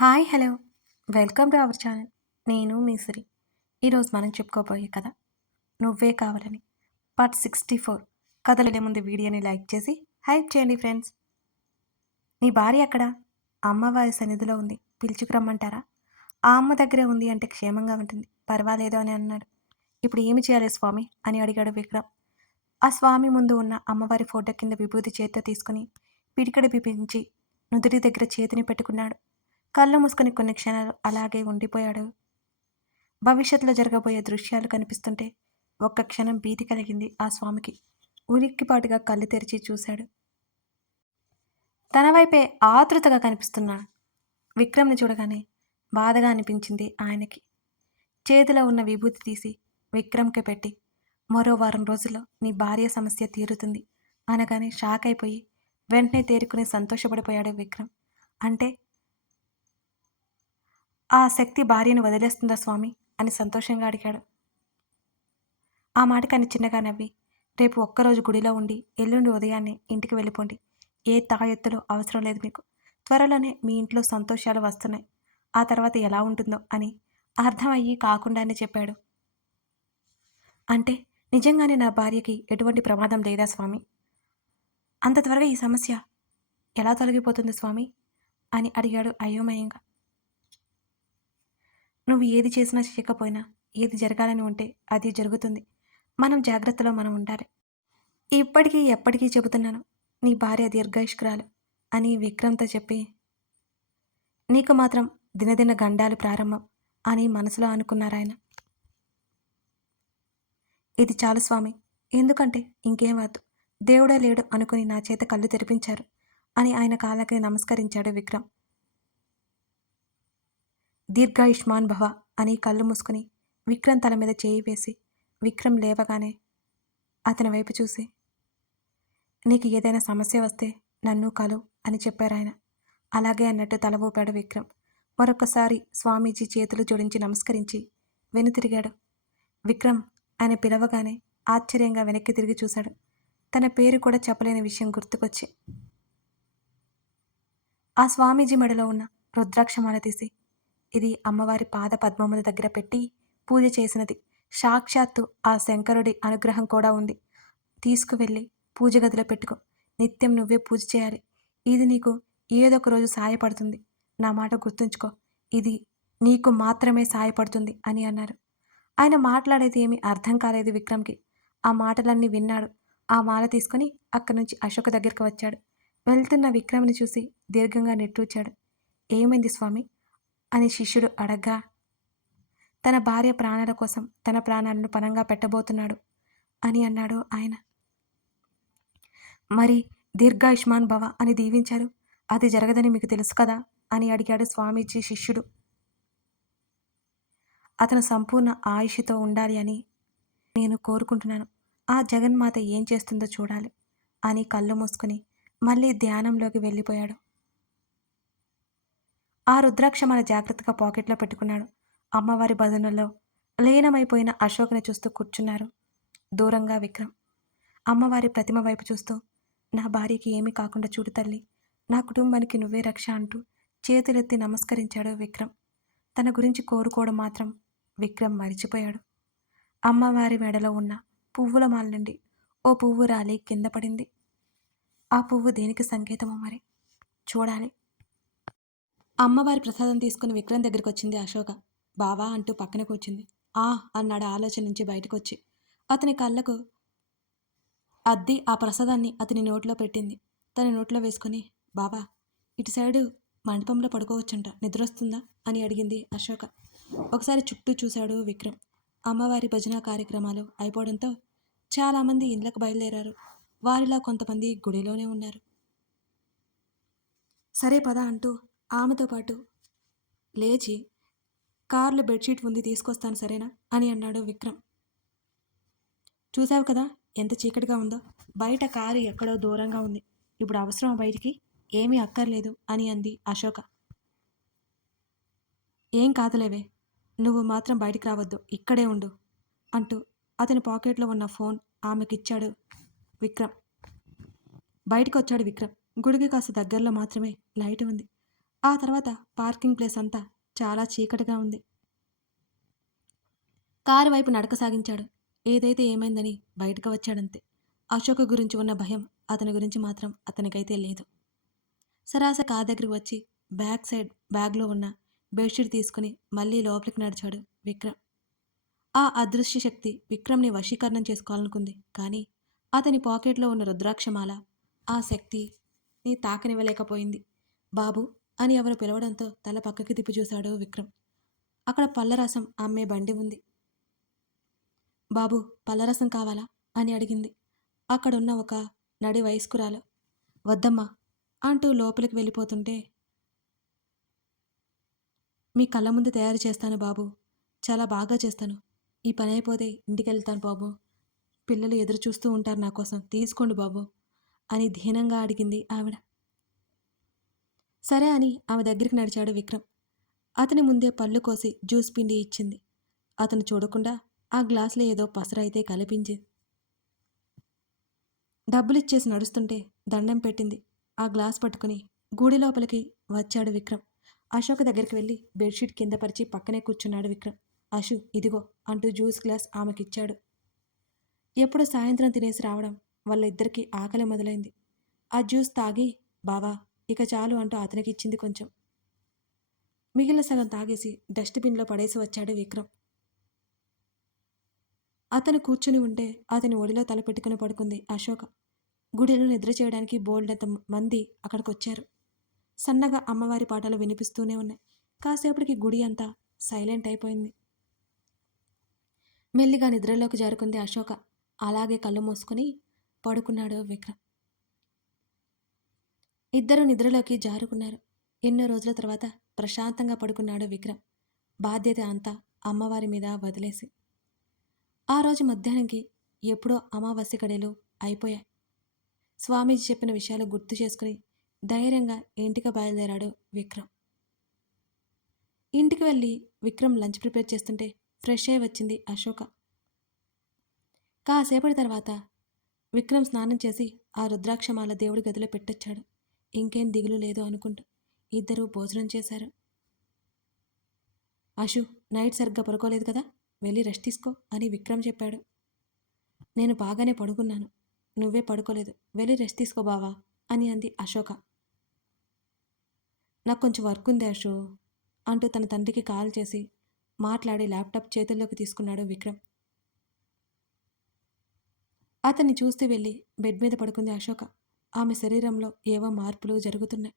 Hi hello welcome to our channel. నేను మీ సిరి. ఈరోజు మనం చెప్పుకోబోయే కథ నువ్వే కావాలని పార్ట్ 64. కథలనే ముందు వీడియోని లైక్ చేసి హైప్ చేయండి ఫ్రెండ్స్. నీ భార్య అక్కడ అమ్మవారి సన్నిధిలో ఉంది, పిలుచుకురమ్మంటారా? ఆ అమ్మ దగ్గరే ఉంది అంటే క్షేమంగా ఉంటుంది, పర్వాలేదు అని అన్నాడు. ఇప్పుడు ఏమి చేయాలి స్వామి అని అడిగాడు విక్రమ్. ఆ స్వామి ముందు ఉన్న అమ్మవారి ఫోటో కింద విభూతి చేతితో తీసుకుని పిడికడి బిపించి నుదుటి దగ్గర చేతిని పెట్టుకున్నాడు. కళ్ళు మూసుకొని కొన్ని క్షణాలు అలాగే ఉండిపోయాడు. భవిష్యత్తులో జరగబోయే దృశ్యాలు కనిపిస్తుంటే ఒక్క క్షణం భీతి కలిగింది ఆ స్వామికి. ఉలిక్కిపాటుగా కళ్ళు తెరిచి చూశాడు. తన వైపే ఆతృతగా కనిపిస్తున్న విక్రమ్ని చూడగానే బాధగా అనిపించింది ఆయనకి. చేతిలో ఉన్న విభూతి తీసి విక్రమ్కి పెట్టి, మరో వారం రోజుల్లో నీ భార్య సమస్య తీరుతుంది అనగానే షాక్ అయిపోయి వెంటనే తేరుకుని సంతోషపడిపోయాడు విక్రమ్. అంటే ఆ శక్తి భార్యను వదిలేస్తుందా స్వామి అని సంతోషంగా అడిగాడు. ఆ మాటకని చిన్నగా నవ్వి, రేపు ఒక్కరోజు గుడిలో ఉండి ఎల్లుండి ఉదయాన్నే ఇంటికి వెళ్ళిపోండి. ఏ తాయెత్తులో అవసరం లేదు మీకు. త్వరలోనే మీ ఇంట్లో సంతోషాలు వస్తున్నాయి. ఆ తర్వాత ఎలా ఉంటుందో అని అర్థమయ్యి కాకుండానే చెప్పాడు. అంటే నిజంగానే నా భార్యకి ఎటువంటి ప్రమాదం లేదా స్వామి? అంత త్వరగా ఈ సమస్య ఎలా తొలగిపోతుంది స్వామి అని అడిగాడు అయోమయంగా. నువ్వు ఏది చేసినా చేయకపోయినా ఏది జరగాలని ఉంటే అది జరుగుతుంది. మనం జాగ్రత్తలో మనం ఉండాలి. ఇప్పటికీ ఎప్పటికీ చెబుతున్నాను, నీ భార్య దీర్ఘాయుష్కురాలు అని విక్రమ్తో చెప్పి, నీకు మాత్రం దినదిన గండాలు ప్రారంభం అని మనసులో అనుకున్నారాయన. ఇది చాలు స్వామి, ఎందుకంటే ఇంకేం వద్దు. దేవుడే లేడు అనుకుని నా చేత కళ్ళు తెరిపించారు అని ఆయన కాళ్ళకి నమస్కరించాడు విక్రమ్. దీర్ఘాయుష్మాన్ భవ అని కళ్ళు మూసుకుని విక్రమ్ తల మీద చేయి వేసి విక్రమ్ లేవగానే అతని వైపు చూసి, నీకు ఏదైనా సమస్య వస్తే నన్ను కలు అని చెప్పారాయన. అలాగే అన్నట్టు తల ఊపాడు విక్రమ్. మరొకసారి స్వామీజీ చేతులు జోడించి నమస్కరించి వెనుతిరిగాడు. విక్రమ్ ఆయన పిలవగానే ఆశ్చర్యంగా వెనక్కి తిరిగి చూశాడు. తన పేరు కూడా చెప్పలేని విషయం గుర్తుకొచ్చి ఆ స్వామీజీ మెడలో ఉన్న రుద్రాక్షమాల తీసి, ఇది అమ్మవారి పాద పద్మముల దగ్గర పెట్టి పూజ చేసినది. సాక్షాత్తు ఆ శంకరుడి అనుగ్రహం కూడా ఉంది. తీసుకువెళ్ళి పూజ గదిలో పెట్టుకో. నిత్యం నువ్వే పూజ చేయాలి. ఇది నీకు ఏదొక రోజు సాయపడుతుంది. నా మాట గుర్తుంచుకో. ఇది నీకు మాత్రమే సాయపడుతుంది అని అన్నారు. ఆయన మాట్లాడేది ఏమీ అర్థం కాలేదు విక్రమ్కి. ఆ మాటలన్నీ విన్నాడు. ఆ మాల తీసుకుని అక్కడి నుంచి అశోక్ దగ్గరికి వచ్చాడు. వెళ్తున్న విక్రమ్ని చూసి దీర్ఘంగా నిట్టూర్చాడు. ఏమైంది స్వామి అని శిష్యుడు అడగ్గా, తన భార్య ప్రాణాల కోసం తన ప్రాణాలను పణంగా పెట్టబోతున్నాడు అని అన్నాడు ఆయన. మరి దీర్ఘాయుష్మాన్ భవ అని దీవించారు, అది జరగదని మీకు తెలుసు కదా అని అడిగాడు స్వామీజీ శిష్యుడు. అతను సంపూర్ణ ఆయుష్తో ఉండాలి అని నేను కోరుకుంటున్నాను. ఆ జగన్మాత ఏం చేస్తుందో చూడాలి అని కళ్ళు మూసుకుని మళ్ళీ ధ్యానంలోకి వెళ్ళిపోయాడు. ఆ రుద్రాక్షమాల జాగ్రత్తగా పాకెట్లో పెట్టుకున్నాడు. అమ్మవారి భజనలో లీనమైపోయిన అశోక్ని చూస్తూ కూర్చున్నారు దూరంగా విక్రమ్. అమ్మవారి ప్రతిమ వైపు చూస్తూ, నా భార్యకి ఏమీ కాకుండా చూడు తల్లి, నా కుటుంబానికి నువ్వే రక్ష అంటూ చేతులెత్తి నమస్కరించాడు విక్రమ్. తన గురించి కోరుకోవడం మాత్రం విక్రమ్ మరిచిపోయాడు. అమ్మవారి మెడలో ఉన్న పువ్వుల మాల నుండి ఓ పువ్వు రాలి కింద పడింది. ఆ పువ్వు దేనికి సంకేతమో మరి చూడాలి. అమ్మవారి ప్రసాదం తీసుకుని విక్రమ్ దగ్గరికి వచ్చింది అశోక. బావా అంటూ పక్కన కూర్చుంది. ఆ అన్నాడు ఆలోచన నుంచి బయటకొచ్చి. అతని కళ్ళకు అద్ది ఆ ప్రసాదాన్ని అతని నోట్లో పెట్టింది. తన నోట్లో వేసుకొని, బావా ఇటు సైడు మండపంలో పడుకోవచ్చంట, నిద్రొస్తుందా అని అడిగింది అశోక. ఒకసారి చుట్టూ చూశాడు విక్రమ్. అమ్మవారి భజన కార్యక్రమాలు అయిపోవడంతో చాలామంది ఇళ్ళకు బయలుదేరారు. వారిలో కొంతమంది గుడిలోనే ఉన్నారు. సరే పద అంటూ ఆమెతో పాటు లేచి, కార్లో బెడ్షీట్ ఉంది తీసుకొస్తాను సరేనా అని అన్నాడు విక్రమ్. చూసావు కదా ఎంత చీకటిగా ఉందో, బయట కారు ఎక్కడో దూరంగా ఉంది. ఇప్పుడు అవసరం బయటికి ఏమీ అక్కర్లేదు అని అంది అశోక. ఏం కాదులేవే, నువ్వు మాత్రం బయటికి రావద్దు, ఇక్కడే ఉండు అంటూ అతని పాకెట్లో ఉన్న ఫోన్ ఆమెకిచ్చాడు విక్రమ్. బయటకు వచ్చాడు విక్రమ్. గుడికి కాస్త దగ్గరలో మాత్రమే లైట్ ఉంది. ఆ తర్వాత పార్కింగ్ ప్లేస్ అంతా చాలా చీకటిగా ఉంది. కారు వైపు నడక సాగించాడు. ఏదైతే ఏమైందని బయటకు వచ్చాడంతే. అశోక్ గురించి ఉన్న భయం అతని గురించి మాత్రం అతనికైతే లేదు. సరాసరి కారు దగ్గరికి వచ్చి బ్యాగ్లో ఉన్న బెడ్షీట్ తీసుకుని మళ్ళీ లోపలికి నడిచాడు విక్రమ్. ఆ అదృశ్య శక్తి విక్రమ్ని వశీకరణం చేసుకోవాలనుకుంది. కానీ అతని పాకెట్లో ఉన్న రుద్రాక్షమాల ఆ శక్తిని తాకనివ్వలేకపోయింది. బాబు అని ఎవరు పిలవడంతో తల పక్కకి తిప్పి చూశాడు విక్రమ్. అక్కడ పళ్ళరసం అమ్మే బండి ఉంది. బాబు పళ్ళరసం కావాలా అని అడిగింది. అక్కడున్న ఒక నడి వయస్కురాలు వద్దమ్మా అంటూ లోపలికి వెళ్ళిపోతుంటే, మీ కళ్ళ ముందు తయారు చేస్తాను బాబు, చాలా బాగా చేస్తాను. ఈ పని అయిపోతే ఇంటికెళ్తాను బాబు, పిల్లలు ఎదురు చూస్తూ ఉంటారు నా కోసం, తీసుకోండి బాబు అని దీనంగా అడిగింది ఆవిడ. సరే అని ఆమె దగ్గరికి నడిచాడు విక్రమ్. అతని ముందే పళ్ళు కోసి జ్యూస్ పిండి ఇచ్చింది. అతను చూడకుండా ఆ గ్లాసులో ఏదో పసరైతే కనిపించింది. డబ్బులిచ్చేసి నడుస్తుంటే దండం పెట్టింది. ఆ గ్లాస్ పట్టుకుని గూడి లోపలికి వచ్చాడు విక్రమ్. అశోక్ దగ్గరికి వెళ్ళి బెడ్షీట్ కింద పరిచి పక్కనే కూర్చున్నాడు విక్రమ్. అశు ఇదిగో అంటూ జ్యూస్ గ్లాస్ ఆమెకిచ్చాడు. ఎప్పుడు సాయంత్రం తినేసి రావడం వాళ్ళ ఇద్దరికీ ఆకలి మొదలైంది. ఆ జ్యూస్ తాగి బావా ఇక చాలు అంటూ అతనికి ఇచ్చింది కొంచెం. మిగిలిన సగం తాగేసి డస్ట్బిన్లో పడేసి వచ్చాడు విక్రమ్. అతను కూర్చుని ఉంటే అతని ఒడిలో తల పెట్టుకుని పడుకుంది అశోక. గుడిలో నిద్ర చేయడానికి బోల్డంత మంది అక్కడికొచ్చారు. సన్నగా అమ్మవారి పాటలు వినిపిస్తూనే ఉన్నాయి. కాసేపటికి గుడి అంతా సైలెంట్ అయిపోయింది. మెల్లిగా నిద్రలోకి జారుకుంది అశోక. అలాగే కళ్ళు మూసుకుని పడుకున్నాడు విక్రమ్. ఇద్దరు నిద్రలోకి జారుకున్నారు. ఎన్నో రోజుల తర్వాత ప్రశాంతంగా పడుకున్నాడు విక్రమ్. బాధ్యత అంతా అమ్మవారి మీద వదిలేసి. ఆ రోజు మధ్యాహ్నంకి ఎప్పుడో అమావాస్య గడియలు అయిపోయాయి. స్వామీజీ చెప్పిన విషయాలు గుర్తు చేసుకుని ధైర్యంగా ఇంటికి బయలుదేరాడు విక్రమ్. ఇంటికి వెళ్ళి విక్రమ్ లంచ్ ప్రిపేర్ చేస్తుంటే ఫ్రెష్ అయి వచ్చింది అశోక. కాసేపటి తర్వాత విక్రమ్ స్నానం చేసి ఆ రుద్రాక్షమాల దేవుడి గదిలో పెట్టొచ్చాడు. ఇంకేం దిగులు లేదు అనుకుంటూ ఇద్దరూ భోజనం చేశారు. అశు నైట్ సరిగ్గా పడుకోలేదు కదా, వెళ్ళి రెస్ట్ తీసుకో అని విక్రమ్ చెప్పాడు. నేను బాగానే పడుకున్నాను, నువ్వే పడుకోలేదు, వెళ్ళి రెస్ట్ తీసుకో బావా అని అంది అశోక. నాకు కొంచెం వర్క్ ఉంది అశు అంటూ తన తండ్రికి కాల్ చేసి మాట్లాడి ల్యాప్టాప్ చేతుల్లోకి తీసుకున్నాడు విక్రమ్. అతన్ని చూస్తూ వెళ్ళి బెడ్ మీద పడుకుంది అశోక. ఆమె శరీరంలో ఏవో మార్పులు జరుగుతున్నాయి.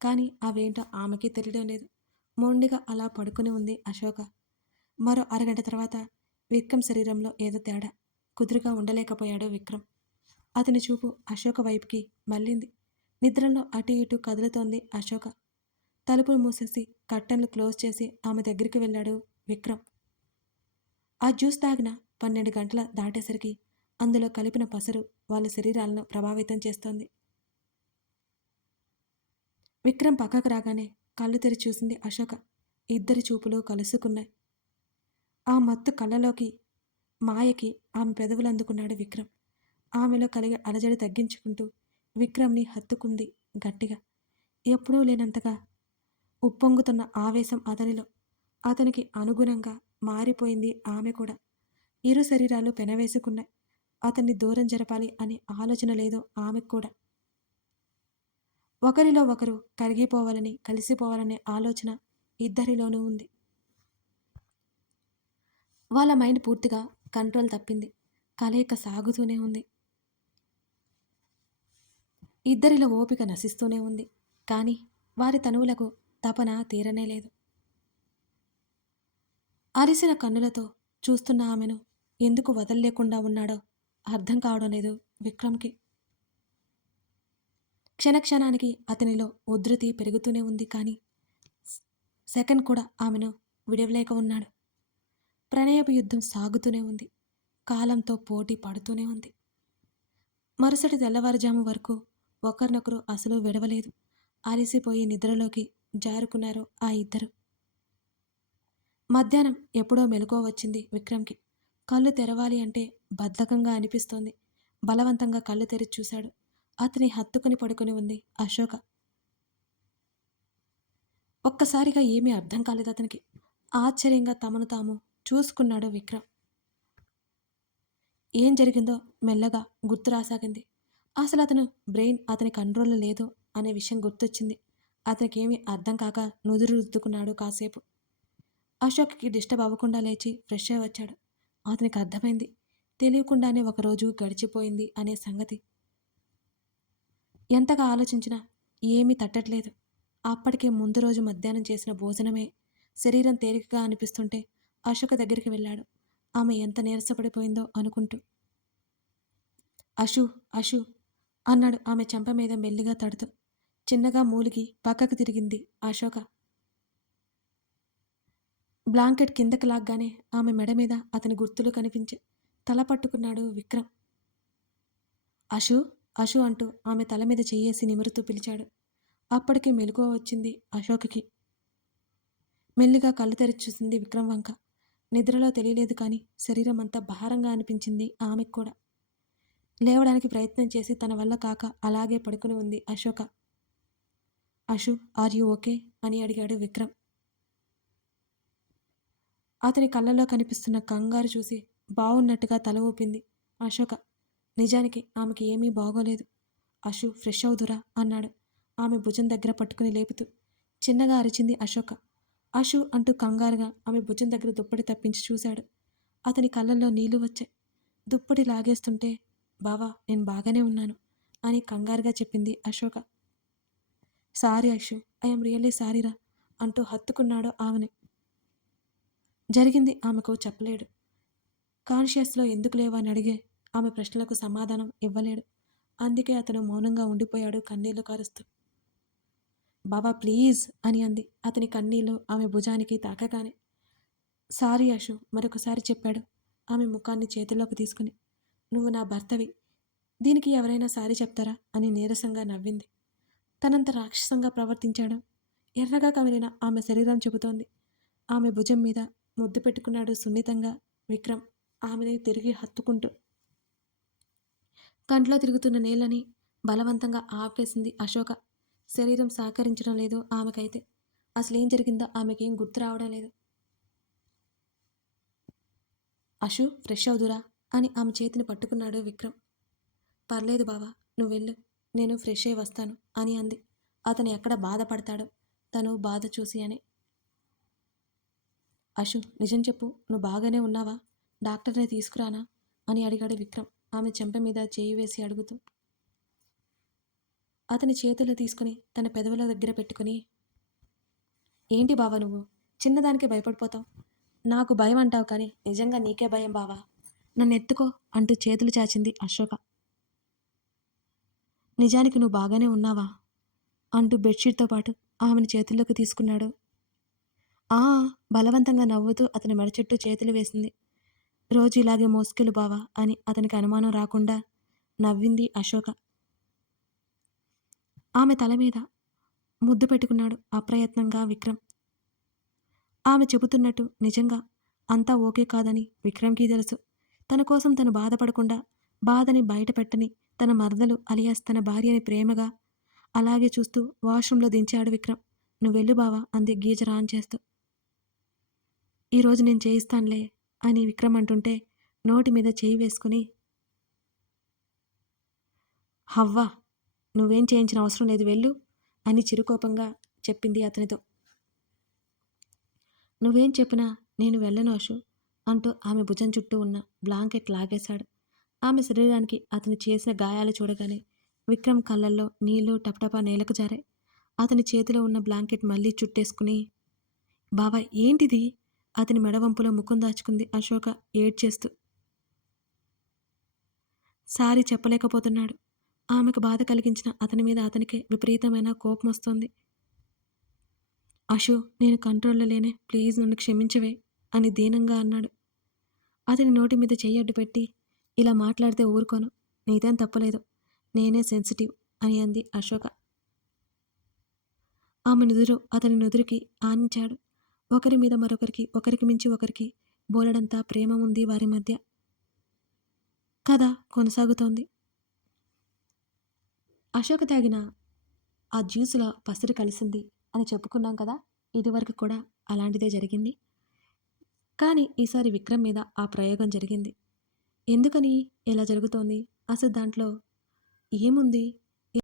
కానీ అవేంటో ఆమెకి తెలియడం లేదు. మొండిగా అలా పడుకుని ఉంది అశోక. మరో అరగంట తర్వాత విక్రమ్ శరీరంలో ఏదో తేడా. కుదురుగా ఉండలేకపోయాడు విక్రమ్. అతని చూపు అశోక వైపుకి మళ్ళింది. నిద్రలో అటు ఇటు కదులుతోంది అశోక. తలుపులు మూసేసి కర్టన్లు క్లోజ్ చేసి ఆమె దగ్గరికి వెళ్ళాడు విక్రమ్. ఆ జ్యూస్ తాగిన 12 గంటల దాటేసరికి అందులో కలిపిన పసరు వాళ్ళ శరీరాలను ప్రభావితం చేస్తోంది. విక్రమ్ పక్కకు రాగానే కళ్ళు తెరిచి చూసింది అశోక. ఇద్దరి చూపులు కలుసుకున్నాయి. ఆ మత్తు కళ్ళలోకి మాయకి ఆమె పెదవులు అందుకున్నాడు విక్రమ్. ఆమెలో కలిగే అలజడి తగ్గించుకుంటూ విక్రమ్ని హత్తుకుంది గట్టిగా. ఎప్పుడూ లేనంతగా ఉప్పొంగుతున్న ఆవేశం అతనిలో. అతనికి అనుగుణంగా మారిపోయింది ఆమె కూడా. ఇరు శరీరాలు పెనవేసుకున్నాయి. అతన్ని దూరం జరపాలి అనే ఆలోచన లేదు ఆమెకు కూడా. ఒకరిలో ఒకరు కరిగిపోవాలని, కలిసిపోవాలనే ఆలోచన ఇద్దరిలోనూ ఉంది. వాళ్ళ మైండ్ పూర్తిగా కంట్రోల్ తప్పింది. కలయిక సాగుతూనే ఉంది. ఇద్దరిలో ఓపిక నశిస్తూనే ఉంది. కానీ వారి తనువులకు తపన తీరనే లేదు. అరిసిన కన్నులతో చూస్తున్న ఆమెను ఎందుకు వదల్లేకుండా ఉన్నాడో అర్థం కావడం లేదు విక్రమ్కి. క్షణక్షణానికి అతనిలో ఉధృతి పెరుగుతూనే ఉంది. కానీ సెకండ్ కూడా ఆమెను విడవలేక ఉన్నాడు. ప్రణయపు యుద్ధం సాగుతూనే ఉంది. కాలంతో పోటీ పడుతూనే ఉంది. మరుసటి తెల్లవారుజాము వరకు ఒకరినొకరు అసలు విడవలేదు. అలసిపోయి నిద్రలోకి జారుకున్నారు ఆ ఇద్దరు. మధ్యాహ్నం ఎప్పుడో మెలకువ వచ్చింది విక్రమ్కి. కళ్ళు తెరవాలి అంటే బద్ధకంగా అనిపిస్తోంది. బలవంతంగా కళ్ళు తెరిచి చూశాడు. అతని హత్తుకుని పడుకుని ఉంది అశోక. ఒక్కసారిగా ఏమీ అర్థం కాలేదు అతనికి. ఆశ్చర్యంగా తమను తాము చూసుకున్నాడు విక్రమ్. ఏం జరిగిందో మెల్లగా గుర్తు రాసాగింది. అసలు అతను బ్రెయిన్ అతని కంట్రోల్లో లేదు అనే విషయం గుర్తొచ్చింది. అతనికేమీ అర్థం కాక నుదురు రుద్దుకున్నాడు కాసేపు. అశోక్‌కి డిస్టర్బ్ అవ్వకుండా లేచి ఫ్రెష్ అయ్యి వచ్చాడు. అతనికి అర్థమైంది. తెలియకుండానే ఒకరోజు గడిచిపోయింది అనే సంగతి. ఎంతగా ఆలోచించినా ఏమీ తట్టట్లేదు. అప్పటికే ముందు రోజు మధ్యాహ్నం చేసిన భోజనమే శరీరం తేలికగా అనిపిస్తుంటే అశోక్ దగ్గరికి వెళ్ళాడు. ఆమె ఎంత నీరసపడిపోయిందో అనుకుంటూ. అషు, అషు అన్నాడు ఆమె చెంప మీద మెల్లిగా తడుతూ. చిన్నగా మూలిగి పక్కకు తిరిగింది అశోక. బ్లాంకెట్ కిందకి లాగ్గానే ఆమె మెడ మీద అతని గుర్తులు కనిపించి తల పట్టుకున్నాడు విక్రమ్. అషు, అషు అంటూ ఆమె తల మీద చెయ్యేసి నిమురుతూ పిలిచాడు. అప్పటికి మెలకువ వచ్చింది అశోక్‌కి. మెల్లిగా కళ్ళు తెరిచి చూసింది విక్రమ్ వంక. నిద్రలో తెలియలేదు కానీ శరీరం అంతా భారంగా అనిపించింది ఆమెకు కూడా. లేవడానికి ప్రయత్నం చేసి తన వల్ల కాక అలాగే పడుకుని ఉంది Ashoka. Ashu, are you okay అని అడిగాడు విక్రమ్. అతని కళ్ళల్లో కనిపిస్తున్న కంగారు చూసి బావున్నట్టుగా తల ఊపింది అశోక. నిజానికి ఆమెకి ఏమీ బాగోలేదు. అషు, ఫ్రెష్ అవుదురా అన్నాడు ఆమె భుజం దగ్గర పట్టుకుని లేపుతూ. చిన్నగా అరిచింది అశోక. అషు అంటూ కంగారుగా ఆమె భుజం దగ్గర దుప్పటి తప్పించి చూశాడు. అతని కళ్ళల్లో నీళ్లు వచ్చాయి. దుప్పటి లాగేస్తుంటే బావా నేను బాగానే ఉన్నాను అని కంగారుగా చెప్పింది Ashoka. Sorry Ashu, I'm really సారీరా అంటూ హత్తుకున్నాడు ఆమెని. జరిగింది ఆమెకు చెప్పలేడు. కాన్షియస్లో ఎందుకు లేవా అని అడిగే ఆమె ప్రశ్నలకు సమాధానం ఇవ్వలేడు. అందుకే అతను మౌనంగా ఉండిపోయాడు కన్నీళ్లు కారుస్తూ. బావా ప్లీజ్ అని అంది అతని కన్నీళ్లు ఆమె భుజానికి తాకగానే. సారీ అషు మరొకసారి చెప్పాడు ఆమె ముఖాన్ని చేతుల్లోకి తీసుకుని. నువ్వు నా భర్తవి, దీనికి ఎవరైనా సారీ చెప్తారా అని నీరసంగా నవ్వింది. తనంత రాక్షసంగా ప్రవర్తించాడు. ఎర్రగా కమిలిన ఆమె శరీరం చెబుతోంది. ఆమె భుజం మీద ముద్దు పెట్టుకున్నాడు సున్నితంగా విక్రమ్ ఆమెని తిరిగి హత్తుకుంటూ. కంట్లో తిరుగుతున్న నీళ్ళని బలవంతంగా ఆపేసింది అశోక. శరీరం సహకరించడం లేదు ఆమెకైతే. అసలేం జరిగిందో ఆమెకేం గుర్తు రావడం లేదు. అషు, ఫ్రెష్ అవుదురా అని ఆమె చేతిని పట్టుకున్నాడు విక్రమ్. పర్లేదు బావా, నువ్వెళ్ళు, నేను ఫ్రెష్ అయి వస్తాను అని అంది. అతను ఎక్కడ బాధపడతాడో తను బాధ చూసి అని. అషు, నిజం చెప్పు, నువ్వు బాగానే ఉన్నావా? డాక్టర్ని తీసుకురానా అని అడిగాడు విక్రమ్ ఆమె చెంప మీద చేయి వేసి అడుగుతూ. అతని చేతులు తీసుకుని తన పెదవుల దగ్గర పెట్టుకుని, ఏంటి బావా నువ్వు చిన్నదానికి భయపడిపోతావు? నాకు భయం అంటావు కానీ నిజంగా నీకే భయం బావా. నన్ను ఎత్తుకో అంటూ చేతులు చాచింది అశోక. నిజానికి నువ్వు బాగానే ఉన్నావా అంటూ బెడ్షీట్తో పాటు ఆమెను చేతుల్లోకి తీసుకున్నాడు. ఆ బలవంతంగా నవ్వుతూ అతని మెడ చుట్టూ చేతులు వేసింది. రోజు ఇలాగే మోసుకెళ్ళు బావా అని అతనికి అనుమానం రాకుండా నవ్వింది అశోక. ఆమె తల మీద ముద్దు పెట్టుకున్నాడు అప్రయత్నంగా విక్రమ్. ఆమె చెబుతున్నట్టు నిజంగా అంతా ఓకే కాదని విక్రమ్కి తెలుసు. తన కోసం తను బాధపడకుండా, బాధని బయట పెట్టని తన మరదలు అలియాస్ తన భార్యని ప్రేమగా అలాగే చూస్తూ వాష్రూంలో దించాడు విక్రమ్. నువ్వెళ్ళు బావా అంది గీజర్ ఆన్ చేస్తూ. ఈరోజు నేను చేయిస్తానులే అని విక్రమ్ అంటుంటే నోటి మీద చేయి వేసుకుని, హవ్వా నువ్వేం చేయించిన అవసరం లేదు వెళ్ళు అని చిరుకోపంగా చెప్పింది అతనితో. నువ్వేం చెప్పినా నేను వెళ్ళను అషు అంటూ ఆమె భుజం చుట్టూ ఉన్న బ్లాంకెట్ లాగేశాడు. ఆమె శరీరానికి అతను చేసిన గాయాలు చూడగానే విక్రమ్ కళ్ళల్లో నీళ్లు టపటపా నేలకు జారాయి. అతని చేతిలో ఉన్న బ్లాంకెట్ మళ్ళీ చుట్టేసుకుని, బావా ఏంటిది అతని మెడవంపులో ముఖం దాచుకుంది అశోక ఏడ్చేస్తూ. సారీ చెప్పలేకపోతున్నాడు. ఆమెకు బాధ కలిగించిన అతని మీద అతనికే విపరీతమైన కోపం వస్తోంది. అషు, నేను కంట్రోల్లో లేనే, ప్లీజ్ నన్ను క్షమించవే అని దీనంగా అన్నాడు. అతని నోటి మీద చెయ్యి అడ్డు పెట్టి, ఇలా మాట్లాడితే ఊరుకోను, నీదేం తప్పలేదు, నేనే సెన్సిటివ్ అని అంది అశోక. ఆమె నుదురు అతని నుదురికి ఆనించాడు. ఒకరి మీద మరొకరికి, ఒకరికి మించి ఒకరికి బోలెడంతా ప్రేమ ఉంది వారి మధ్య. కథ కొనసాగుతోంది. అశోక తాగిన ఆ జ్యూసులో పసిరి కలిసింది అని చెప్పుకున్నాం కదా. ఇదివరకు కూడా అలాంటిదే జరిగింది. కానీ ఈసారి విక్రమ్ మీద ఆ ప్రయోగం జరిగింది. ఎందుకని ఇలా జరుగుతోంది? అసలు దాంట్లో ఏముంది?